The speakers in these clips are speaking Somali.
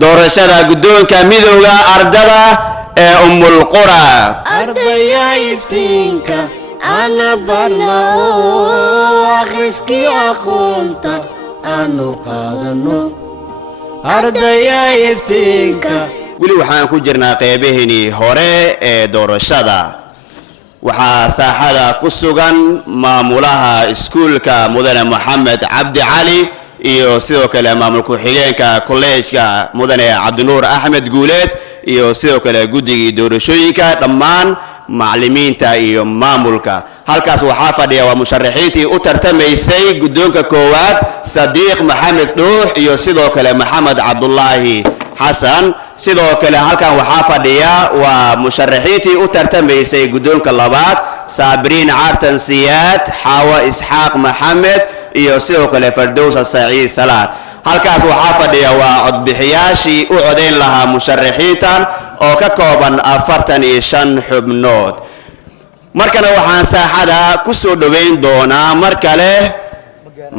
doorashada guddoonka midowga ardada ee Ummul Qura. Ardaya iftiinka ana barno akhriski aqoonta anu qaadano. Ardaya iftiinka weli waxaan ku jirnaa qeybihii hore ee doorashada. waxaa saaxada ku sugan maamulaha iskuulka mudane Maxamed Cabdi Cali iyo sidoo kale maamulka xigeenka kolleejka mudane Cabdinuur Axmed Guuleed iyo sidoo kale guddiga doorashooyinka dhammaan macallimiinta iyo maamulka. halkaas waxaa fadhiya waa musharaxiintii u tartamaysay guddoonka koowaad Sadiiq Maxamed Dhuux iyo sidoo kale Maxamed Cabdullaahi Xasan. sidoo kale halkan waxaa fadhiya waa musharaxiintii u tartamaysay guddoonka labaad Sabriin Cartan Siyaad, Xawa Isxaaq Maxamed iyo sidoo kale Fardowsa Saciid Salaad. halkaas waxaa fadhiya waa codbixiyaashii u codeyn lahaa musharaxiintan oo ka kooban 45 xubnood. markana waxaan saaxada ku soo dhaweyn doonaa mar kale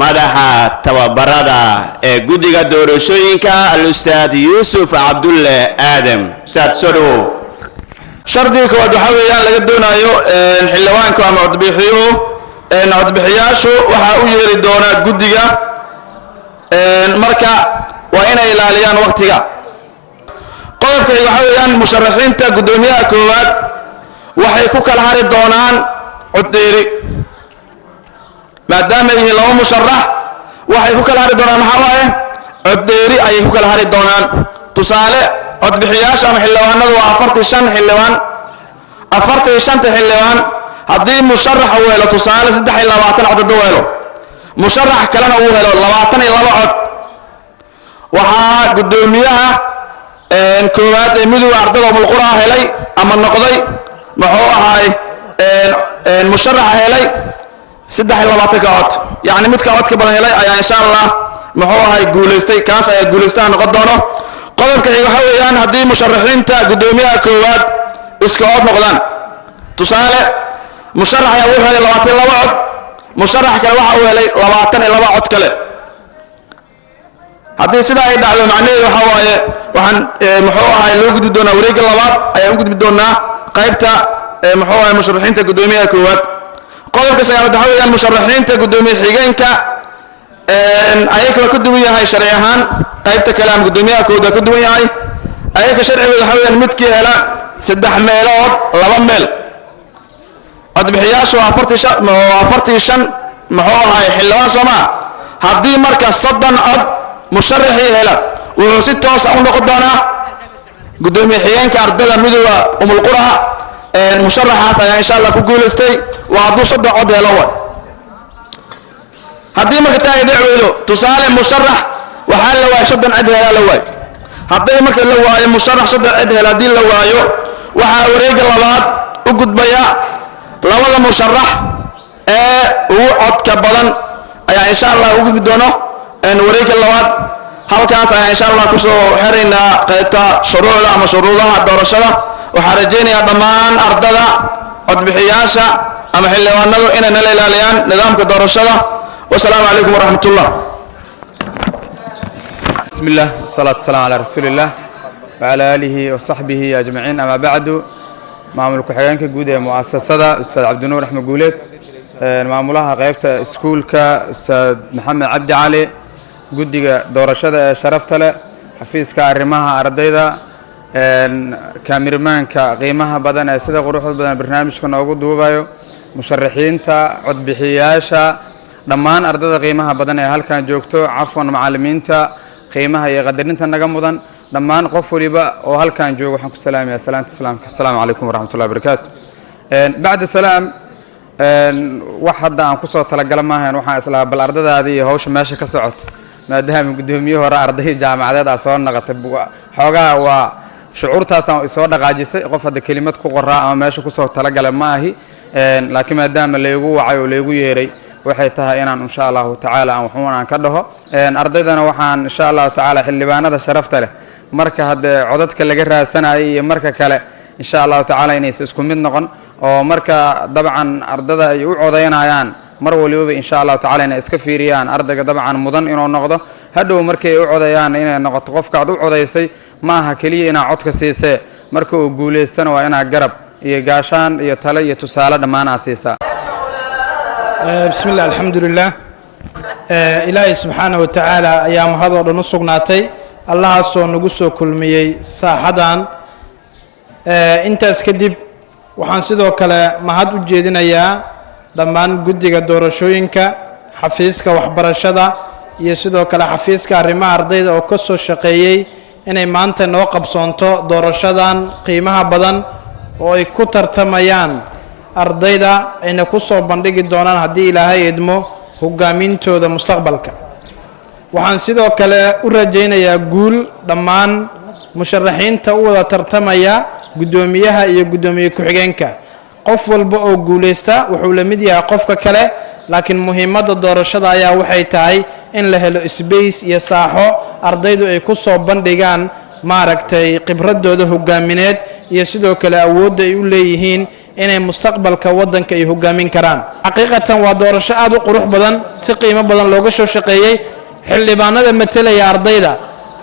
madaxa tababarada ee guddiga doorashooyinka al-Ustaad Yuusuf Cabdulle Aadam. Ustaad soo dhawow. shardiga koowaad waxa weeyaan laga doonayo xildhibaanka ama codbixiyaashu waxa u yeeri doonaa guddiga marka waa inay ilaaliyaan waqtiga. qodobka waxa weeyaan musharaxiinta guddoomiyaha koowaad waxay ku kala hari doonaan cod dheeri maadaama yihiin laba musharax waxay ku kala hari doonaan maxaa waaye cod dheeri ayay ku kala hari doonaan. tusaale codbixiyaasha ama xildhibaanadu waa 45 xildhibaan 45 xildhibaan haddii musharax uu helo tusaale 23 cod uu helo musharax kalena uu helo 22 cod waxaa guddoomiyaha koowaad ee midowga ardada Ummul Qura helay ama noqday muxuu ahaay musharax helay 23 cod yani midka codka badan helay ayaa insha Allah muxuu ahaay guuleystay kaas ayaa guuleystaa noqon doono. qodobka waxa weeyaan haddii musharaxiinta guddoomiyaha koowaad isku cod noqdaan tusaale musharax ayaa uu helay 22 cod musharax kale waxa uu helay 22 cod kale haddii sidaa ay dhacdo macnaheedu waxa waaye waxaan muxuu ahaay loo gudbi doonaa wareegga labaad ayaa u gudbi doonaa qaybta muxuu ahaay musharaxiinta guddoomiyaha koowaad. qodobka sagaalaad waxa weeyaan musharaxiinta guddoomiye xigeenka ayaga ka duwan yahay sharci ahaan qaybta kale ama guddoomiyaha koowaad ka duwan yahay ayaga sharciga waxa weeyaan midkii hela 3 meelood 2 meel codbixiyaashu 45 muxuu ahaay xildhibaan Soomaa haddii marka 30 cod musharaxii hela wuxuu si toos ah u noqon doonaa guddoomiye xigeenka ardada midowga Ummul Qura. musharaxaas ayaa insha Allah ku guuleystay waa hadduu 3 cod helo way. haddii marka taa ay dhacdo tusaale musharax waxaa la waayay 3 cod hela la waay haddii marka la waayo musharax 3 cod hela hadii la waayo waxaa wareegga labaad u gudbaya labada musharax ee ugu codka badan ayaa insha Allah u gudbi doono wareegga labaad. halkaas ayaa insha Allah ku soo xiraynaa qaybta shuruucda ama shuruudaha doorashada. waxaan rajaynayaa dhammaan ardada codbixiyaasha ama xildhibaanadu inay nala ilaaliyaan nidaamka doorashada. والسلام عليكم ورحمة الله. بسم الله والصلاة والسلام على رسول الله وعلى آله وصحبه أجمعين. أما بعد معمول كحيانك جودة مؤسسة أستاذ عبدالنور أحمد جوليت معمولها غيبت سكولك أستاذ محمد عبد علي جودة دورشة شرفت له حفيز كارمها أرديدا كاميرمان كقيمها بدن سيدا قروح بدن برنامج كنا وجود دوبايو مشرحين تا عد بحياشة dhammaan ardada qiimaha badan ee halkan joogto cafwan macallimiinta qiimaha iyo qadarinta naga mudan dhammaan qof waliba oo halkan joogo waxaan ku salaamayaa salaanta salaamka assalaamu calaykum waraxmatullahi wabarakaatu. bacda salaam wax hadda aan ku soo talagalay maahan waxaan islaa bal ardadaadii iyo hawsha meesha ka socoto maadaama guddoomiye hore arday jaamacadeed ah soo naqatay xoogaa waa shucuurtaas aan soo dhaqaajisay qof hadda kelimad ku qoraa ama meesha ku soo talagalay ma ahi laakiin maadaama leegu wacay oo leegu yeeray waxay tahay inaan insha Allah taala aan waxaan ka dhaho ardaydana waxaan insha Allah taala xildhibaanada sharafta leh marka hadda codadka laga raasanayo iyo marka kale insha Allah taala inay isku mid noqon oo marka dabcan ardada ay u codeynayaan mar waliba insha Allah taala inay iska fiiriyaan ardayga dabcan mudan inuu noqdo hadhow markay u codayaan inay noqoto qofka aad u codaysay ma aha keliya inaad codka siisee marka uu guulaystana waa inaad garab iyo gaashaan iyo tale iyo tusaale dhammaan aad siisaa. بسم الله الحمد لله إلهي سبحانه وتعالى أيام هذا نصقناتي الله سو نقصو كل مي ساحدان أنت أسكدب وحنسدو كلا ما هاد وجدنا يا دمان جدك دورشوينك حفيزك وحبرشدا يسدو كلا حفيزك الرما أرضي أو كسو شقيي إن ما أنت نوقب صنطو دورشدان قيمها بدن ويكتر تميان ardayda ayna ku soo bandhigi doonaan haddii ilaahay idmo hogaamintooda mustaqbalka. waxaan sidoo kale u rajaynayaa guul dhammaan musharaxiinta u wada tartamaya guddoomiyaha iyo guddoomiye ku-xigeenka. qof walba oo guulaysta wuxuu la mid yahay qofka kale, laakiin muhiimadda doorashada ayaa waxay tahay in la helo space iyo saaxo ardaydu ay ku soo bandhigaan maaragtay khibradooda hogaamineed iyo sidoo kale awoodda ay u leeyihiin inay mustaqbalka waddanka ay hogaamin karaan. xaqiiqatan waa doorasho aad u qurux badan, si qiimo badan looga soo shaqeeyey. xildhibaanada matelaya ardayda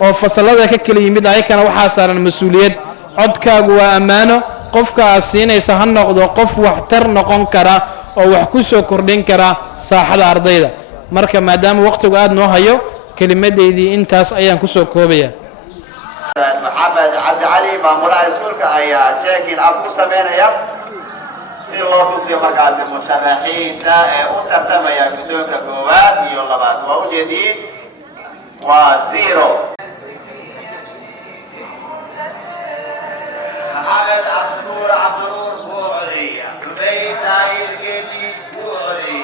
oo fasalada ka kala yimid ayakana waxaa saaran mas-uuliyad. codkaagu waa ammaano, qofka aad siinaysa ha noqdo qof waxtar noqon kara oo wax ku soo kordhin kara saaxada ardayda. marka maadaama waqtigu aad noo hayo, kelimadeydii intaas ayaan ku soo koobaya. محمد عبد علي ماموراha iskuulka ayaa sheekin af ku sameynaya si loo tusiyo markaas musharaxiinta ee u tartamaya guddoonka koowaad iyo labaad. waa ujeediin waa 0. محمد عبد النور بوعلي زبيد نايل جيلي بوعلي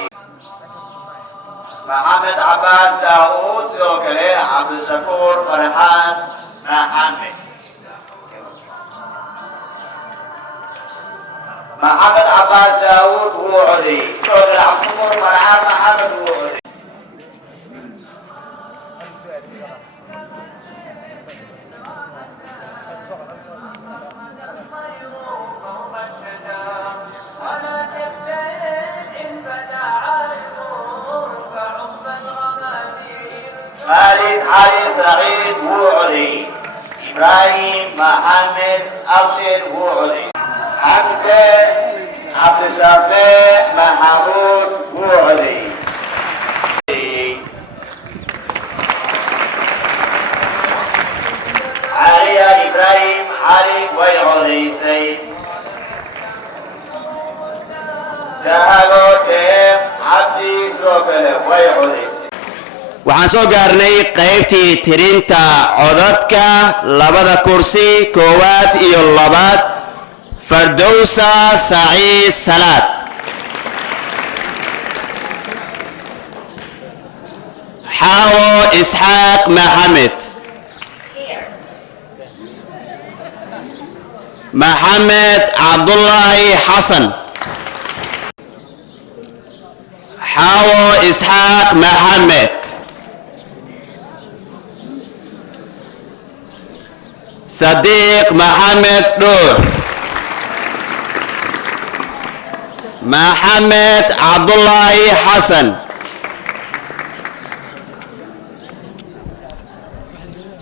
محمد عباد داوود وكلي عبد الشكور فرحان محمد عباس داوود وعلي شهر عصفور فرحان محمد وعلي. خالد علي سعيد وعلي إبراهيم محمد أبشر وعلي حمزة عبد الشافع محمود وعلي علي إبراهيم علي وعلي سيد جهلو تيم عبدي سوكل وعلي. waxaan soo gaarnay qaybtii tirinta codadka labada kursi koowaad iyo labaad. Fardowsa Saciid Salaad, Xaawo Isxaaq Maxamed, Maxamed Cabdullaahi Xasan, Xaawo Isxaaq Maxamed, Sadiq Maxamed Dhuur, Maxamed Cabdullaahi Xasan,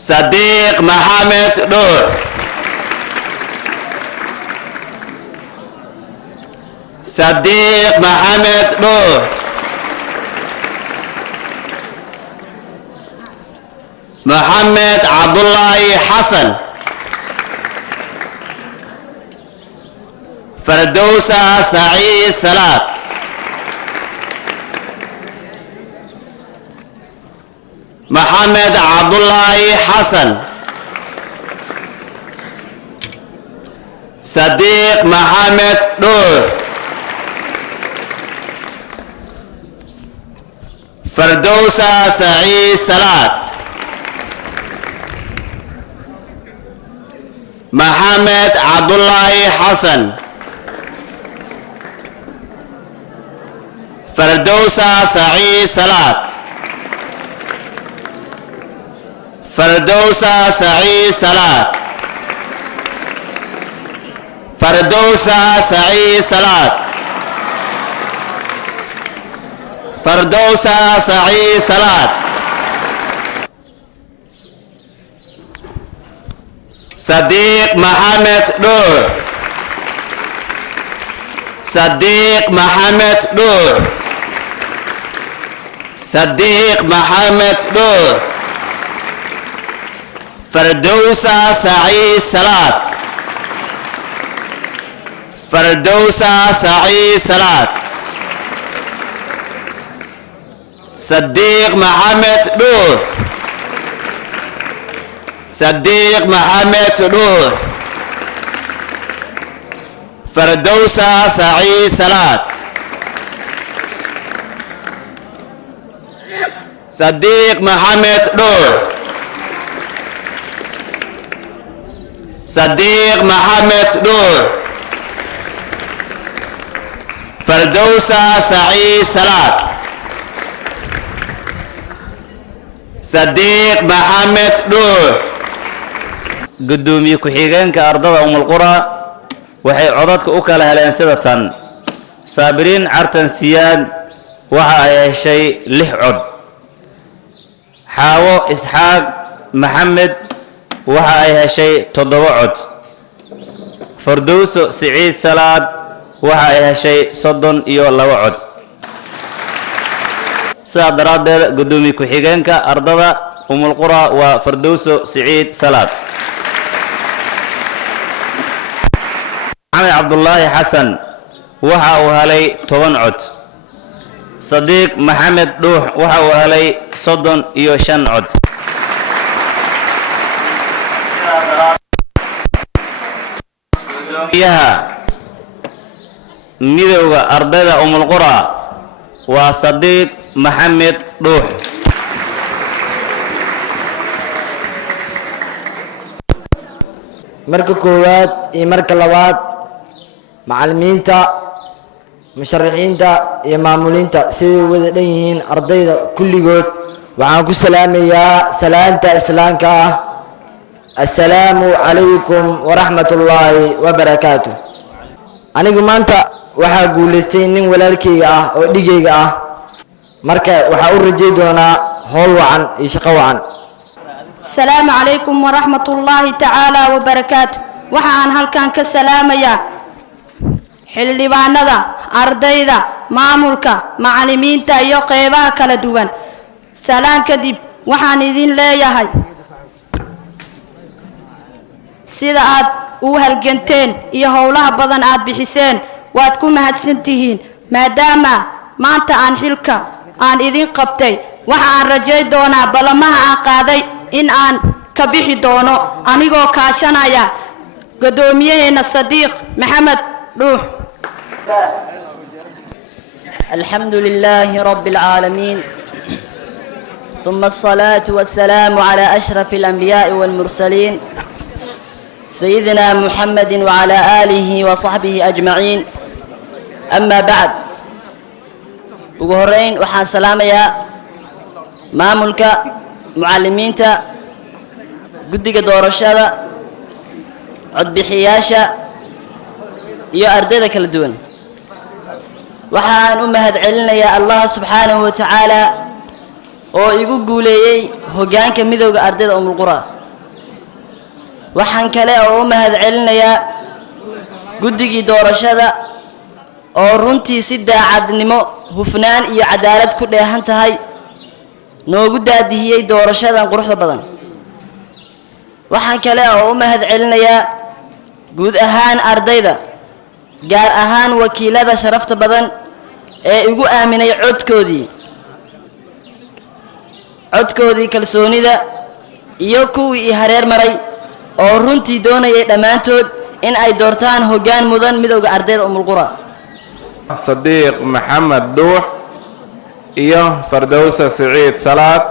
Sadiq Maxamed Dhuur, Sadiq Maxamed Dhuur, Maxamed Cabdullaahi Xasan, Fardowsa Saciid Salaad, Maxamed Cabdullaahi Xasan, Sadiq Maxamed Dhuur, Fardowsa Saciid Salaad, Maxamed Cabdullaahi Xasan, Fardowsa Saciid Salaad, Fardowsa Saciid Salaad, Fardowsa Saciid Salaad, Fardowsa Saciid Salaad. صديق محمد نور صديق محمد نور صديق محمد نور فردوسة سعيد صلاة فردوسة سعيد صلاة صديق محمد نور صديق محمد نور فردوسة سعيد صلاة صديق محمد نور صديق محمد نور فردوسة سعيد صلاة صديق محمد نور قدومي كحيغانك أرضها القرى waxay codadka u kala heleen sida tan saabiriin cartan siyaan waxa ay heshay 6 cod xaawo isxaaq maxamed waxa ay heshay 7 cod fardowso siciid salaad waxa ay heshay 32 cod sidaa daraaddeed gudoomiye ku-xigeenka ardada qura waa fardowso siciid salaad عبد الله حسن وحا وهلي 10 عد صديق محمد دوح وحا وهلي 35 عد ياها ميدوغا أرضيدا القرى وصديق محمد دوح marka koowaad iyo marka labaad macallimiinta musharaxiinta iyo maamulinta siday wada dhan yihiin ardayda kulligood waxaan ku salaamayaa salaanta islaamka ah assalaamu calaykum waraxmatullaahi wabarakaatu anigu maanta waxaa guulaystay nin walaalkayga ah oo dhigayga ah marka waxaa u rajay doonaa howl wacan iyo shaqo wacan السلام عليكم ورحمة الله تعالى وبركاته وحان هلكان كسلاميا xildhibaanada ardayda maamulka macallimiinta iyo qeybaha kala duwan salaan kadib waxaan idin leeyahay sida aad u halganteen iyo howlaha badan aad bixiseen waad ku mahadsantihiin maadaama maanta aan xilka aan idin qabtay waxa aan rajay doonaa balamaha aan qaaday in aan ka bixi doono anigoo kaashanaya gudoomiyaheena Sadiiq Maxamed Dhuux الحمد لله رب العالمين ثم الصلاة والسلام على أشرف الأنبياء والمرسلين سيدنا محمد وعلى آله وصحبه أجمعين أما بعد وهرين وحان سلام يا ماملك معلمين تا قدق دور الشابة عد بحياشة يا أرددك الدون waxaan u mahadcelinayaa Allah subhanahu wa ta'ala oo igu guuleeyay hogaanka midowga ardayda qura waxaan kale oo u mahadcelinayaa guddigii doorashada oo runtii si daacadnimo hufnaan iyo cadaalad ku dheehan tahay noogu daadihiyay doorashadan quruxda badan waxaan kale oo u mahadcelinayaa guud ahaan ardayda gaar ahaan wakiilada sharafta badan ee igu aaminay codkoodii kalsoonida iyo kuwii hareer maray oo runtii doonayay dhammaantood in ay doortaan hoggaan mudan midowga ardayda qura صديق محمد دوح iyo fardowsa siciid salaad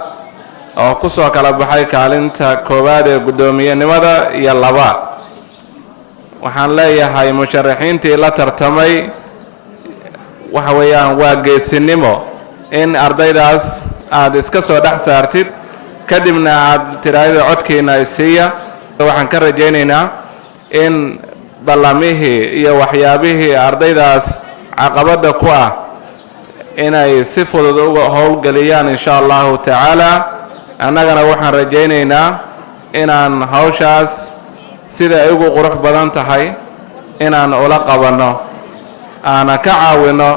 oo ku soo kala baxay kaalinta koowaad ee gudoomiyenimada iyo labaad waxaan leeyahay musharaxiintii la tartamay waxa weeyaan waa geesinimo in ardaydaas aad iska soo dhex saartid kadibna aad tiraahdo codkiina isiiya waxaan ka rajaynaynaa in ballamihii iyo waxyaabihii ardaydaas caqabada ku ah inay si fudud uga howlgeliyaan insha allahu tacaala annagana waxaan rajaynaynaa inaan hawshaas sida ay ugu qurux badan tahay inaan ula qabanno aana ka caawinno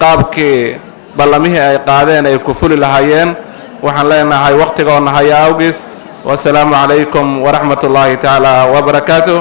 qaabkii ballamihii ay qaadeen ay ku fuli lahaayeen waxaan leenahay waqtigoona haya awgiis wasalaamu calaykum waraxmat ullaahi tacaala wabarakaatuh